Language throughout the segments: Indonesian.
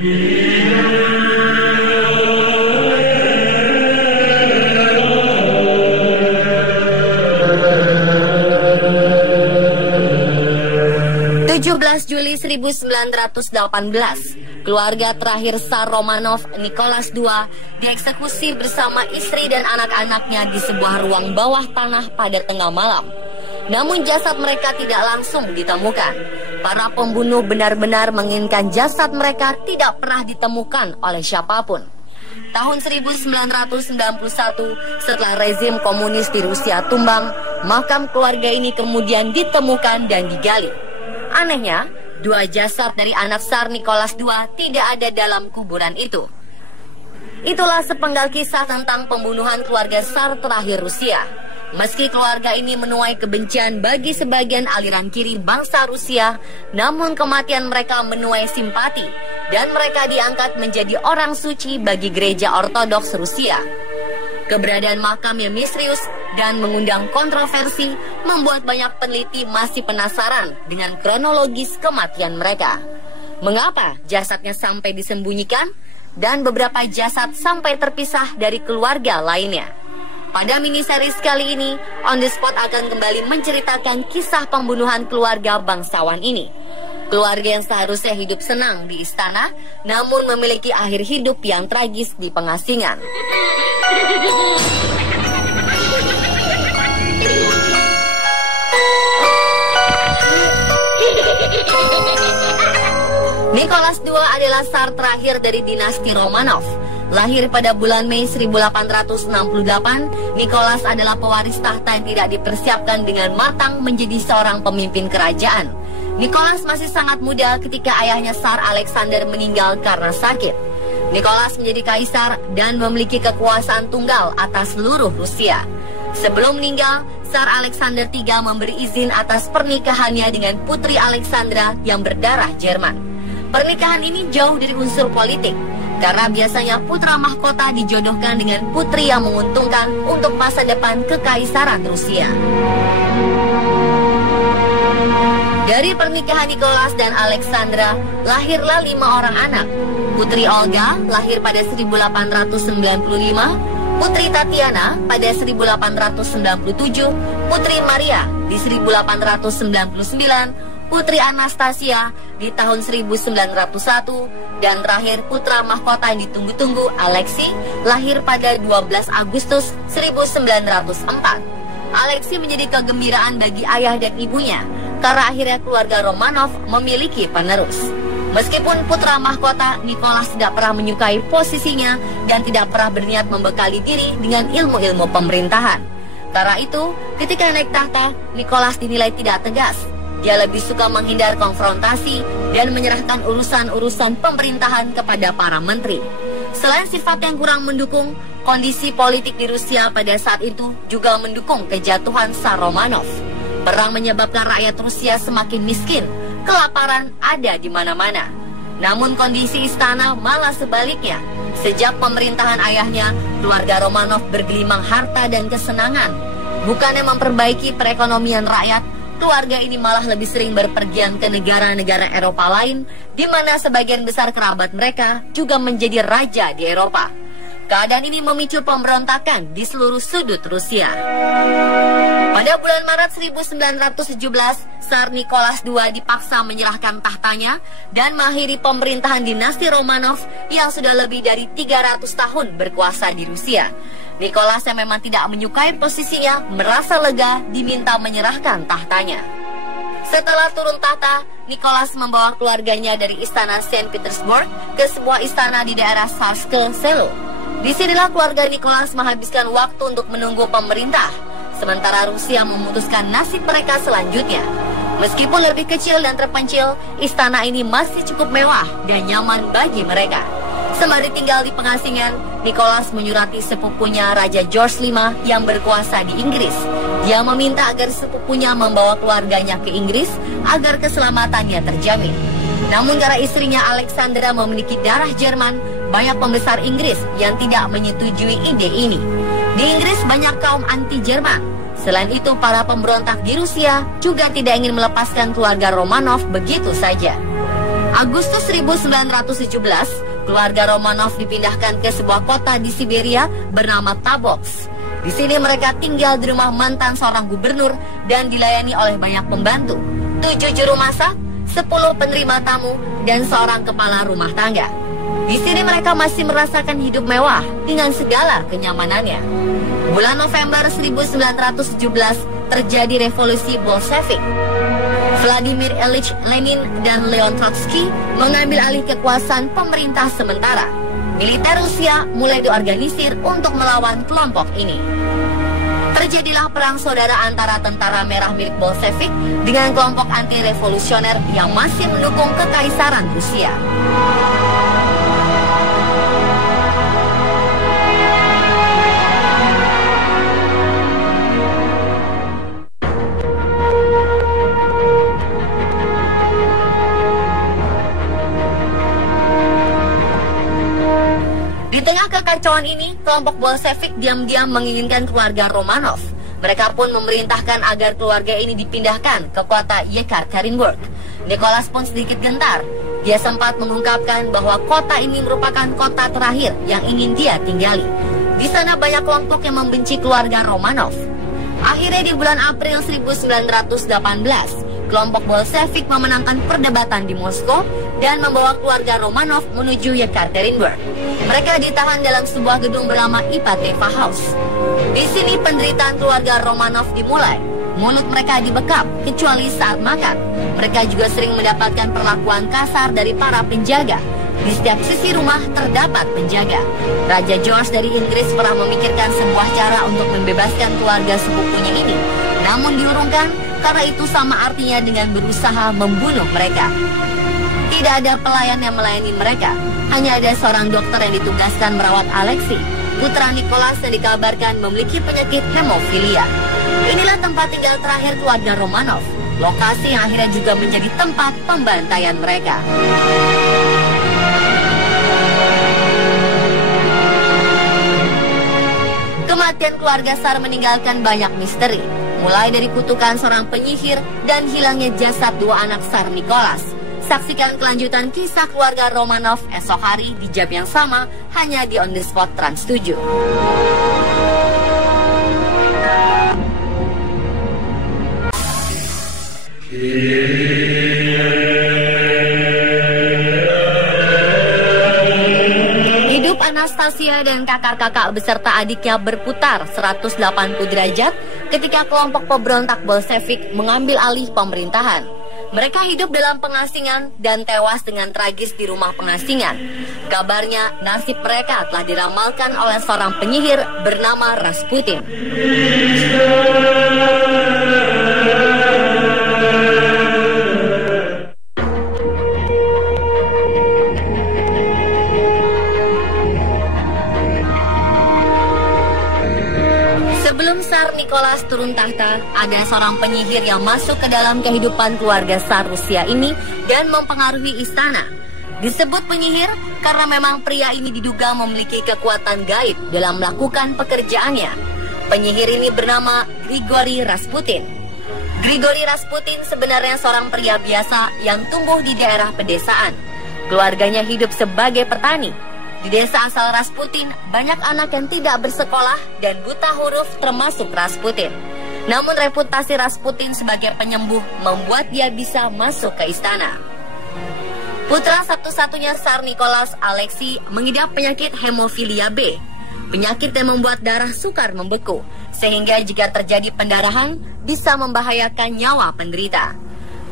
Juli 1918, keluarga terakhir Tsar Romanov, Nicholas II, dieksekusi bersama istri dan anak-anaknya di sebuah ruang bawah tanah pada tengah malam. Namun jasad mereka tidak langsung ditemukan. Para pembunuh benar-benar menginginkan jasad mereka tidak pernah ditemukan oleh siapapun. Tahun 1991, setelah rezim komunis di Rusia tumbang, makam keluarga ini kemudian ditemukan dan digali. Anehnya, dua jasad dari anak Tsar Nicholas II tidak ada dalam kuburan itu. Itulah sepenggal kisah tentang pembunuhan keluarga Tsar terakhir Rusia. Meski keluarga ini menuai kebencian bagi sebagian aliran kiri bangsa Rusia, namun kematian mereka menuai simpati dan mereka diangkat menjadi orang suci bagi gereja Ortodoks Rusia. Keberadaan makam yang misterius dan mengundang kontroversi membuat banyak peneliti masih penasaran dengan kronologis kematian mereka. Mengapa jasadnya sampai disembunyikan dan beberapa jasad sampai terpisah dari keluarga lainnya? Pada miniseries kali ini, On The Spot akan kembali menceritakan kisah pembunuhan keluarga bangsawan ini. Keluarga yang seharusnya hidup senang di istana, namun memiliki akhir hidup yang tragis di pengasingan. Nicholas II adalah Tsar terakhir dari dinasti Romanov. Lahir pada bulan Mei 1868, Nicholas adalah pewaris tahta yang tidak dipersiapkan dengan matang menjadi seorang pemimpin kerajaan. Nicholas masih sangat muda ketika ayahnya Tsar Alexander meninggal karena sakit. Nicholas menjadi kaisar dan memiliki kekuasaan tunggal atas seluruh Rusia. Sebelum meninggal, Tsar Alexander III memberi izin atas pernikahannya dengan Putri Alexandra yang berdarah Jerman. Pernikahan ini jauh dari unsur politik, karena biasanya putra mahkota dijodohkan dengan putri yang menguntungkan untuk masa depan kekaisaran Rusia. Dari pernikahan Nicholas dan Alexandra, lahirlah 5 orang anak. Putri Olga lahir pada 1895, Putri Tatiana pada 1897, Putri Maria di 1899, Putri Anastasia di tahun 1901, dan terakhir putra mahkota yang ditunggu-tunggu Alexei lahir pada 12 Agustus 1904. Alexei menjadi kegembiraan bagi ayah dan ibunya karena akhirnya keluarga Romanov memiliki penerus. Meskipun putra mahkota, Nicholas tidak pernah menyukai posisinya dan tidak pernah berniat membekali diri dengan ilmu-ilmu pemerintahan. Karena itu, ketika naik tahta, Nicholas dinilai tidak tegas. Dia lebih suka menghindar konfrontasi dan menyerahkan urusan-urusan pemerintahan kepada para menteri. Selain sifat yang kurang mendukung, kondisi politik di Rusia pada saat itu juga mendukung kejatuhan Tsar Romanov. Perang menyebabkan rakyat Rusia semakin miskin, kelaparan ada di mana-mana. Namun kondisi istana malah sebaliknya. Sejak pemerintahan ayahnya, keluarga Romanov bergelimang harta dan kesenangan. Bukannya memperbaiki perekonomian rakyat, keluarga ini malah lebih sering berpergian ke negara-negara Eropa lain, di mana sebagian besar kerabat mereka juga menjadi raja di Eropa. Keadaan ini memicu pemberontakan di seluruh sudut Rusia. Pada bulan Maret 1917, Tsar Nicholas II dipaksa menyerahkan tahtanya dan mengakhiri pemerintahan dinasti Romanov yang sudah lebih dari 300 tahun berkuasa di Rusia. Nicholas yang memang tidak menyukai posisinya merasa lega diminta menyerahkan tahtanya. Setelah turun tahta, Nicholas membawa keluarganya dari istana Saint Petersburg ke sebuah istana di daerah Tsarskoye Selo. Disinilah keluarga Nicholas menghabiskan waktu untuk menunggu pemerintah, sementara Rusia memutuskan nasib mereka selanjutnya. Meskipun lebih kecil dan terpencil, istana ini masih cukup mewah dan nyaman bagi mereka. Sembari tinggal di pengasingan, Nicholas menyurati sepupunya Raja George V yang berkuasa di Inggris. Dia meminta agar sepupunya membawa keluarganya ke Inggris agar keselamatannya terjamin. Namun karena istrinya Alexandra memiliki darah Jerman, banyak pembesar Inggris yang tidak menyetujui ide ini. Di Inggris banyak kaum anti-Jerman. Selain itu, para pemberontak di Rusia juga tidak ingin melepaskan keluarga Romanov begitu saja. Agustus 1917, keluarga Romanov dipindahkan ke sebuah kota di Siberia bernama Taboks. Di sini mereka tinggal di rumah mantan seorang gubernur dan dilayani oleh banyak pembantu, 7 juru masak, 10 penerima tamu, dan seorang kepala rumah tangga. Di sini mereka masih merasakan hidup mewah dengan segala kenyamanannya. Bulan November 1917 terjadi revolusi Bolshevik. Vladimir Ilyich Lenin dan Leon Trotsky mengambil alih kekuasaan pemerintah sementara. Militer Rusia mulai diorganisir untuk melawan kelompok ini. Terjadilah perang saudara antara tentara merah milik Bolshevik dengan kelompok anti-revolusioner yang masih mendukung kekaisaran Rusia. Di tengah kekacauan ini, kelompok Bolshevik diam-diam menginginkan keluarga Romanov. Mereka pun memerintahkan agar keluarga ini dipindahkan ke kota Yekaterinburg. Nicholas pun sedikit gentar. Dia sempat mengungkapkan bahwa kota ini merupakan kota terakhir yang ingin dia tinggali. Di sana banyak kelompok yang membenci keluarga Romanov. Akhirnya di bulan April 1918, kelompok Bolshevik memenangkan perdebatan di Moskow dan membawa keluarga Romanov menuju Yekaterinburg. Mereka ditahan dalam sebuah gedung bernama Ipateva House. Di sini penderitaan keluarga Romanov dimulai. Mulut mereka dibekap, kecuali saat makan. Mereka juga sering mendapatkan perlakuan kasar dari para penjaga. Di setiap sisi rumah terdapat penjaga. Raja George dari Inggris pernah memikirkan sebuah cara untuk membebaskan keluarga sepupunya ini. Namun diurungkan karena itu sama artinya dengan berusaha membunuh mereka. Tidak ada pelayan yang melayani mereka. Hanya ada seorang dokter yang ditugaskan merawat Alexei, putra Nicholas yang dikabarkan memiliki penyakit hemofilia. Inilah tempat tinggal terakhir keluarga Romanov, lokasi yang akhirnya juga menjadi tempat pembantaian mereka. Kematian keluarga Tsar meninggalkan banyak misteri, mulai dari kutukan seorang penyihir dan hilangnya jasad 2 anak Tsar Nicholas. Saksikan kelanjutan kisah keluarga Romanov esok hari di jam yang sama hanya di On The Spot Trans 7. Hidup Anastasia dan kakak-kakak beserta adiknya berputar 180 derajat ketika kelompok pemberontak Bolshevik mengambil alih pemerintahan. Mereka hidup dalam pengasingan dan tewas dengan tragis di rumah pengasingan. Kabarnya nasib mereka telah diramalkan oleh seorang penyihir bernama Rasputin. Sebelum Tsar Nicholas turun tahta, ada seorang penyihir yang masuk ke dalam kehidupan keluarga Tsar Rusia ini dan mempengaruhi istana. Disebut penyihir karena memang pria ini diduga memiliki kekuatan gaib dalam melakukan pekerjaannya. Penyihir ini bernama Grigory Rasputin. Grigory Rasputin sebenarnya seorang pria biasa yang tumbuh di daerah pedesaan. Keluarganya hidup sebagai petani. Di desa asal Rasputin, banyak anak yang tidak bersekolah dan buta huruf termasuk Rasputin. Namun reputasi Rasputin sebagai penyembuh membuat dia bisa masuk ke istana. Putra satu-satunya Tsar Nicholas, Alexei, mengidap penyakit hemofilia B. Penyakit yang membuat darah sukar membeku, sehingga jika terjadi pendarahan, bisa membahayakan nyawa penderita.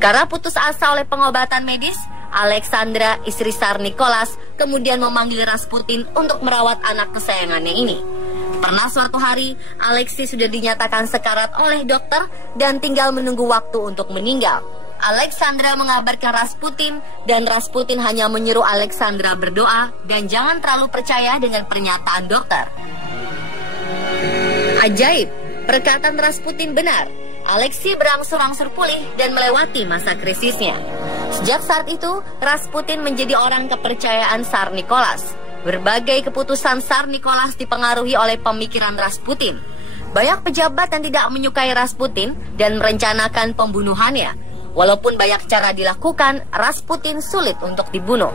Karena putus asa oleh pengobatan medis, Alexandra, istri Tsar Nicholas, kemudian memanggil Rasputin untuk merawat anak kesayangannya ini. Pernah suatu hari, Alexei sudah dinyatakan sekarat oleh dokter dan tinggal menunggu waktu untuk meninggal. Alexandra mengabarkan Rasputin dan Rasputin hanya menyuruh Alexandra berdoa dan jangan terlalu percaya dengan pernyataan dokter. Ajaib, perkataan Rasputin benar. Alexei berangsur-angsur pulih dan melewati masa krisisnya. Sejak saat itu, Rasputin menjadi orang kepercayaan Tsar Nicholas. Berbagai keputusan Tsar Nicholas dipengaruhi oleh pemikiran Rasputin. Banyak pejabat yang tidak menyukai Rasputin dan merencanakan pembunuhannya. Walaupun banyak cara dilakukan, Rasputin sulit untuk dibunuh.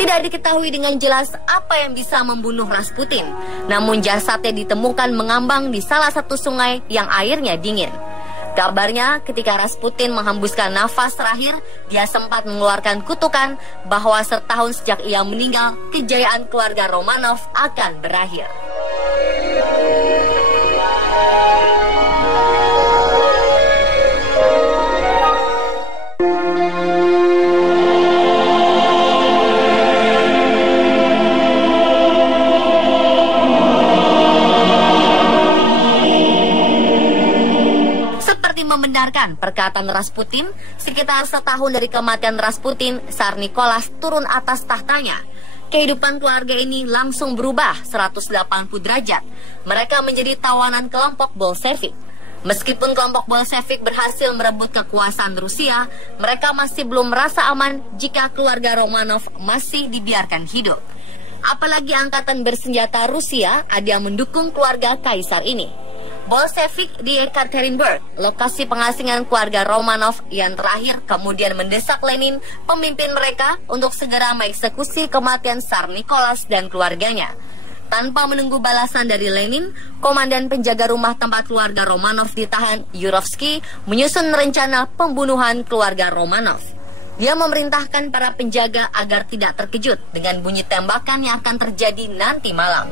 Tidak diketahui dengan jelas apa yang bisa membunuh Rasputin, namun jasadnya ditemukan mengambang di salah satu sungai yang airnya dingin. Kabarnya ketika Rasputin menghembuskan nafas terakhir, dia sempat mengeluarkan kutukan bahwa setahun sejak ia meninggal, kejayaan keluarga Romanov akan berakhir. Membenarkan perkataan Rasputin, sekitar setahun dari kematian Rasputin, Tsar Nicholas turun atas tahtanya. Kehidupan keluarga ini langsung berubah 180 derajat. Mereka menjadi tawanan kelompok Bolshevik. Meskipun kelompok Bolshevik berhasil merebut kekuasaan Rusia, mereka masih belum merasa aman jika keluarga Romanov masih dibiarkan hidup. Apalagi angkatan bersenjata Rusia ada yang mendukung keluarga kaisar ini. Bolshevik di Ekaterinburg, lokasi pengasingan keluarga Romanov yang terakhir, kemudian mendesak Lenin, pemimpin mereka, untuk segera mengeksekusi kematian Tsar Nicholas dan keluarganya. Tanpa menunggu balasan dari Lenin, komandan penjaga rumah tempat keluarga Romanov ditahan, Yurovsky, menyusun rencana pembunuhan keluarga Romanov. Dia memerintahkan para penjaga agar tidak terkejut dengan bunyi tembakan yang akan terjadi nanti malam.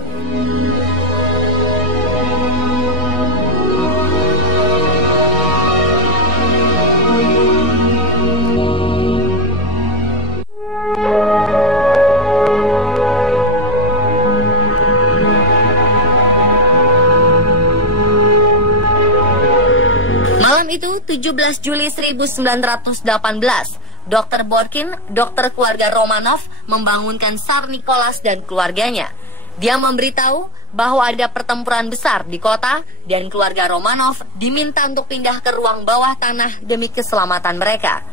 Malam itu, 17 Juli 1918, Dr. Borkin, dokter keluarga Romanov, membangunkan Tsar Nicholas dan keluarganya. Dia memberitahu bahwa ada pertempuran besar di kota dan keluarga Romanov diminta untuk pindah ke ruang bawah tanah demi keselamatan mereka.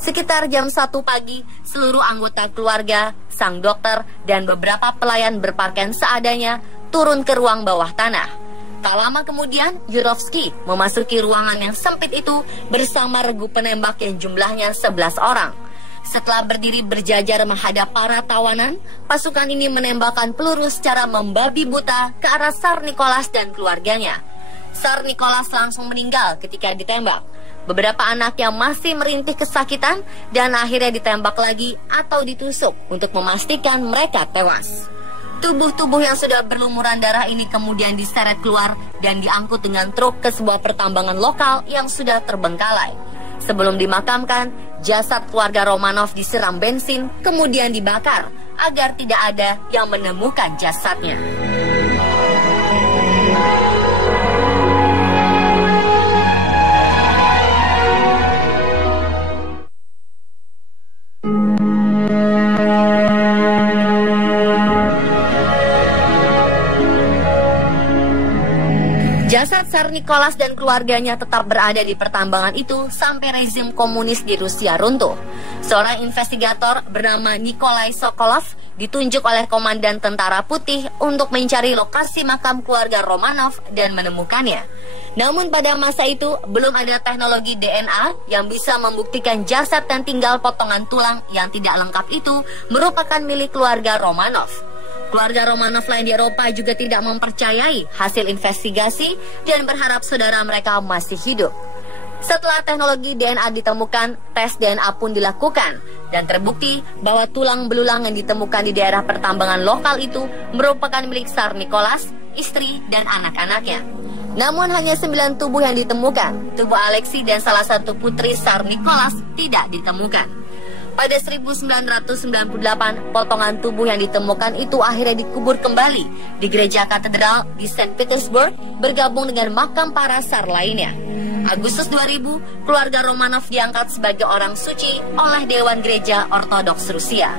Sekitar jam 1 pagi, seluruh anggota keluarga, sang dokter, dan beberapa pelayan berpakaian seadanya turun ke ruang bawah tanah. Tak lama kemudian, Yurovsky memasuki ruangan yang sempit itu bersama regu penembak yang jumlahnya 11 orang. Setelah berdiri berjajar menghadap para tawanan, pasukan ini menembakkan peluru secara membabi buta ke arah Tsar Nicholas dan keluarganya. Tsar Nicholas langsung meninggal ketika ditembak. Beberapa anak yang masih merintih kesakitan dan akhirnya ditembak lagi atau ditusuk untuk memastikan mereka tewas. Tubuh-tubuh yang sudah berlumuran darah ini kemudian diseret keluar dan diangkut dengan truk ke sebuah pertambangan lokal yang sudah terbengkalai. Sebelum dimakamkan, jasad keluarga Romanov disiram bensin, kemudian dibakar agar tidak ada yang menemukan jasadnya. Jasad Tsar Nicholas dan keluarganya tetap berada di pertambangan itu sampai rezim komunis di Rusia runtuh. Seorang investigator bernama Nikolai Sokolov ditunjuk oleh Komandan Tentara Putih untuk mencari lokasi makam keluarga Romanov dan menemukannya. Namun pada masa itu belum ada teknologi DNA yang bisa membuktikan jasad dan tinggal potongan tulang yang tidak lengkap itu merupakan milik keluarga Romanov. Keluarga Romanov lain di Eropa juga tidak mempercayai hasil investigasi dan berharap saudara mereka masih hidup. Setelah teknologi DNA ditemukan, tes DNA pun dilakukan dan terbukti bahwa tulang belulang yang ditemukan di daerah pertambangan lokal itu merupakan milik Tsar Nicholas, istri, dan anak-anaknya. Namun hanya 9 tubuh yang ditemukan. Tubuh Alexei dan salah satu putri Tsar Nicholas tidak ditemukan. Pada 1998, potongan tubuh yang ditemukan itu akhirnya dikubur kembali di gereja katedral di Saint Petersburg, bergabung dengan makam para tsar lainnya. Agustus 2000, keluarga Romanov diangkat sebagai orang suci oleh Dewan Gereja Ortodoks Rusia.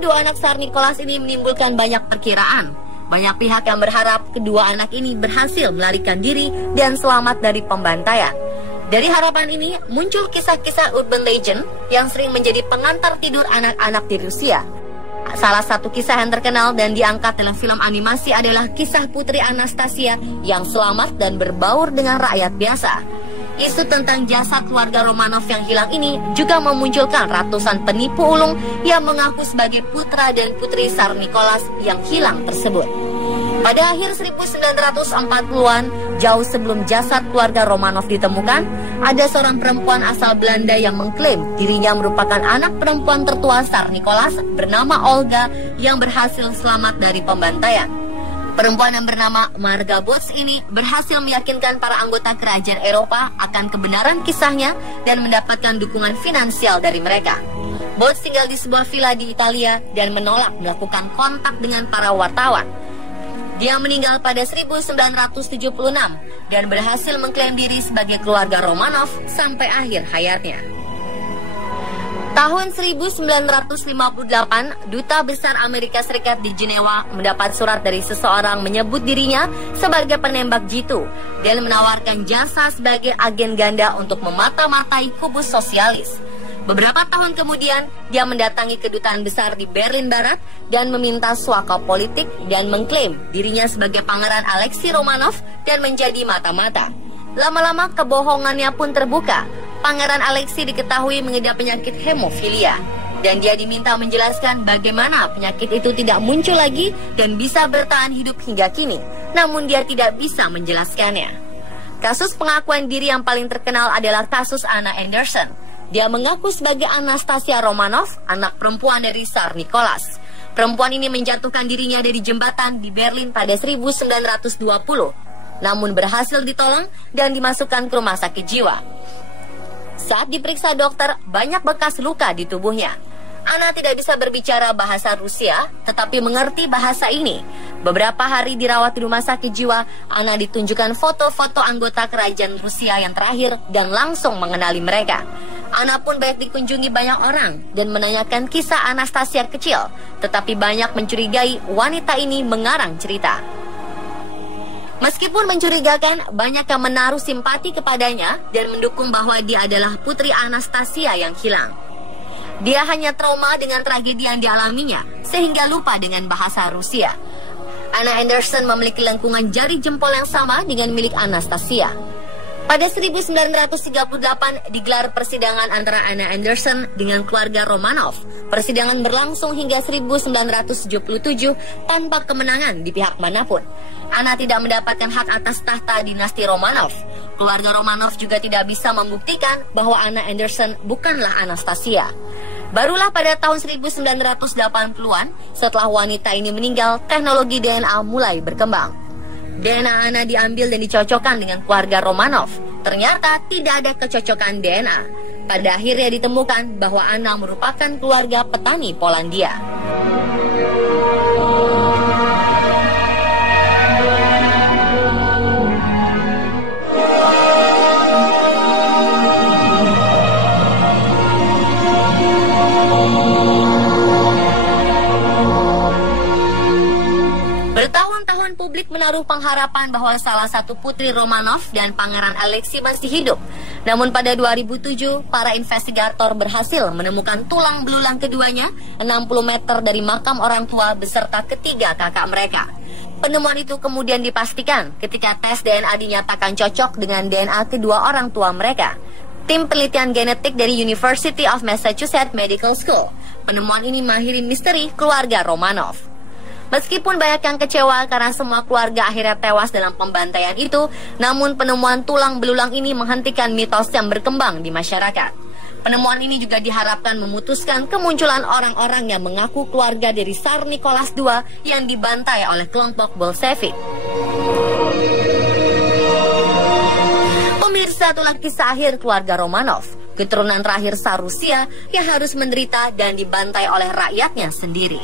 Kedua anak Tsar Nicholas ini menimbulkan banyak perkiraan. Banyak pihak yang berharap kedua anak ini berhasil melarikan diri dan selamat dari pembantaian. Dari harapan ini muncul kisah-kisah urban legend yang sering menjadi pengantar tidur anak-anak di Rusia. Salah satu kisah yang terkenal dan diangkat dalam film animasi adalah kisah Putri Anastasia yang selamat dan berbaur dengan rakyat biasa. Isu tentang jasad keluarga Romanov yang hilang ini juga memunculkan ratusan penipu ulung yang mengaku sebagai putra dan putri Tsar Nicholas yang hilang tersebut. Pada akhir 1940-an, jauh sebelum jasad keluarga Romanov ditemukan, ada seorang perempuan asal Belanda yang mengklaim dirinya merupakan anak perempuan tertua Tsar Nicholas bernama Olga yang berhasil selamat dari pembantaian. Perempuan yang bernama Marga Bots ini berhasil meyakinkan para anggota kerajaan Eropa akan kebenaran kisahnya dan mendapatkan dukungan finansial dari mereka. Bots tinggal di sebuah villa di Italia dan menolak melakukan kontak dengan para wartawan. Dia meninggal pada 1976 dan berhasil mengklaim diri sebagai keluarga Romanov sampai akhir hayatnya. Tahun 1958, Duta Besar Amerika Serikat di Jenewa mendapat surat dari seseorang menyebut dirinya sebagai penembak jitu dan menawarkan jasa sebagai agen ganda untuk memata-matai kubus sosialis. Beberapa tahun kemudian, dia mendatangi kedutaan besar di Berlin Barat dan meminta suaka politik dan mengklaim dirinya sebagai Pangeran Alexei Romanov dan menjadi mata-mata. Lama-lama kebohongannya pun terbuka. Pangeran Alexei diketahui mengidap penyakit hemofilia dan dia diminta menjelaskan bagaimana penyakit itu tidak muncul lagi dan bisa bertahan hidup hingga kini, namun dia tidak bisa menjelaskannya. Kasus pengakuan diri yang paling terkenal adalah kasus Anna Anderson. Dia mengaku sebagai Anastasia Romanov, anak perempuan dari Tsar Nicholas. Perempuan ini menjatuhkan dirinya dari jembatan di Berlin pada 1920, namun berhasil ditolong dan dimasukkan ke rumah sakit jiwa. Saat diperiksa dokter, banyak bekas luka di tubuhnya. Anna tidak bisa berbicara bahasa Rusia, tetapi mengerti bahasa ini. Beberapa hari dirawat di rumah sakit jiwa, Anna ditunjukkan foto-foto anggota kerajaan Rusia yang terakhir dan langsung mengenali mereka. Anna pun banyak dikunjungi banyak orang dan menanyakan kisah Anastasia kecil, tetapi banyak mencurigai wanita ini mengarang cerita. Meskipun mencurigakan, banyak yang menaruh simpati kepadanya dan mendukung bahwa dia adalah putri Anastasia yang hilang. Dia hanya trauma dengan tragedi yang dialaminya, sehingga lupa dengan bahasa Rusia. Anna Anderson memiliki lengkungan jari jempol yang sama dengan milik Anastasia. Pada 1938 digelar persidangan antara Anna Anderson dengan keluarga Romanov. Persidangan berlangsung hingga 1977 tanpa kemenangan di pihak manapun. Anna tidak mendapatkan hak atas tahta dinasti Romanov. Keluarga Romanov juga tidak bisa membuktikan bahwa Anna Anderson bukanlah Anastasia. Barulah pada tahun 1980-an, setelah wanita ini meninggal, teknologi DNA mulai berkembang. DNA Anna diambil dan dicocokkan dengan keluarga Romanov. Ternyata tidak ada kecocokan DNA. Pada akhirnya ditemukan bahwa Anna merupakan keluarga petani Polandia. Bertahun-tahun publik menaruh pengharapan bahwa salah satu putri Romanov dan Pangeran Alexei masih hidup. Namun pada 2007, para investigator berhasil menemukan tulang belulang keduanya 60 meter dari makam orang tua beserta ketiga kakak mereka. Penemuan itu kemudian dipastikan ketika tes DNA dinyatakan cocok dengan DNA kedua orang tua mereka. Tim penelitian genetik dari University of Massachusetts Medical School. Penemuan ini mengakhiri misteri keluarga Romanov. Meskipun banyak yang kecewa karena semua keluarga akhirnya tewas dalam pembantaian itu, namun penemuan tulang belulang ini menghentikan mitos yang berkembang di masyarakat. Penemuan ini juga diharapkan memutuskan kemunculan orang-orang yang mengaku keluarga dari Tsar Nicholas II yang dibantai oleh kelompok Bolshevik. Pemirsa, itulah kisah akhir keluarga Romanov, keturunan terakhir Tsar Rusia yang harus menderita dan dibantai oleh rakyatnya sendiri.